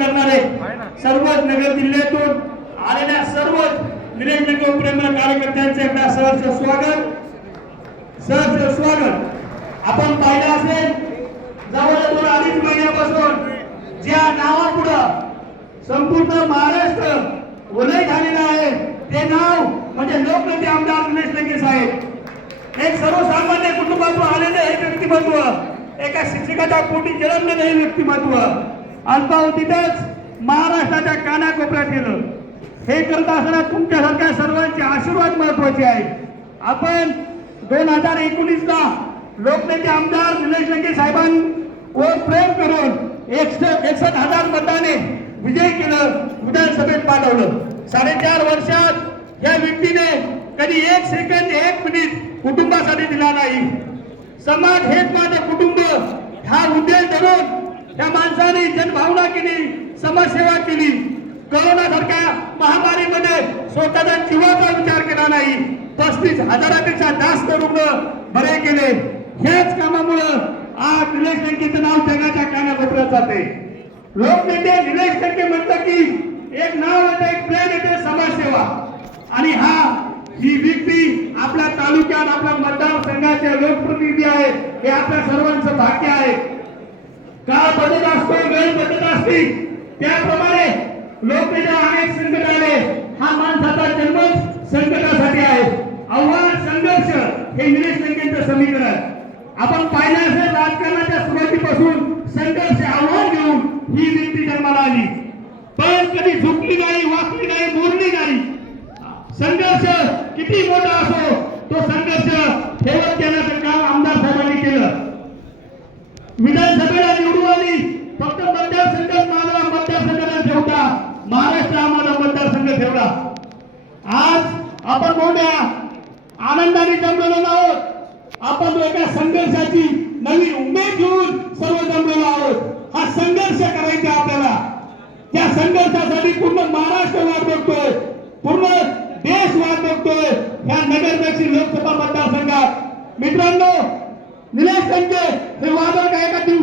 करणारे सर्वच नगर जिल्ह्यातून आलेल्या सर्वच निलेश लंके प्रेमळ कार्यकर्त्यांचे एकदा सहर्ष स्वागत. आपण पाहिलं असेल जवळजवळ 2.5 महिन्यापासून ज्या नावापुढे संपूर्ण महाराष्ट्र वलय झालेला आहे ते नाव म्हणजे लोकनेते आमदार निलेश लंके साहेब. एक सर्वसामान्य कुटुंबातून आलेले हे व्यक्तिमत्व, एका शिक्षकाच्या पोटी जन्मलेलं हे व्यक्तिमत्व अल्पावधीतच महाराष्ट्राच्या कानाकोपऱ्यात गेलं. हे करत असताना तुमच्यासारख्या सर्वांचे आशीर्वाद महत्वाचे आहेत. आपण 2019ला लोकनेते आमदार निलेश लंके साहेबांवर प्रेम करून 61,000 मताने विजय केलं, विधानसभेत पाठवलं. 4.5 वर्षात या व्यक्तीने कधी 1 सेकंद 1 मिनिट कुटुंबासाठी दिला नाही. समाज हेच माझे कुटुंब हा उद्देश धरून त्या माणसाने जनभावना केली, समाजसेवा केली. कोरोना सारख्या महामारीमध्ये स्वतःच्या जीवाचा विचार केला नाही. 35,000पेक्षा जास्त रुग्ण बरे केले. ह्याच कामामुळे आज निलेश लंकेचं नाव जगाच्या कानाकोपऱ्यात जाते. लोकनेते निलेश लंके म्हणतात की एक नाव येते, एक प्रेम येते, समाजसेवा. आणि ही व्यक्ती आपल्या तालुक्यात आपल्या मतदारसंघाचे लोकप्रतिनिधी आहे. हे आपल्या सर्वांचं भाग्य आहे. काळ बदलत असतो, वेळ बदलत असते, त्याप्रमाणे लोकनेते अनेक संकट आले. हा माणसाचा जन्म संकटासाठी आहे. आव्हान संघर्ष हे निलेश लंकेंचं समीकरण. आपण पाहिलं असेल राजकारणाच्या सुरुवातीपासून संघर्ष आव्हान घेऊन ही व्यक्ती जन्माला आली, पण कधी झुकली नाही, वाकली नाही, मोरली नाही. संघर्ष किती मोठा असो तो संघर्ष ठेवत गेल्याचं काम आमदार साहेबांनी केलं. विधानसभेला निवडून आली, फक्त मतदारसंघ माझा मतदारसंघाला ठेवता, महाराष्ट्र आम्हाला मतदारसंघ ठेवला. आज आपण मोठ्या आनंदाने जमलेलो आहोत. आपण एका संघर्षाची नवीन उमेद घेऊन सर्व जमलेलो आहोत. हा संघर्ष करायचा आपल्याला. त्या संघर्षासाठी पूर्ण महाराष्ट्र वाट बघतोय, पूर्ण देश वाट बघतोय. ह्या नगर दक्षिण लोकसभा मतदारसंघात मित्रांनो निलेश लंके हे वादळ काय एका दिवसात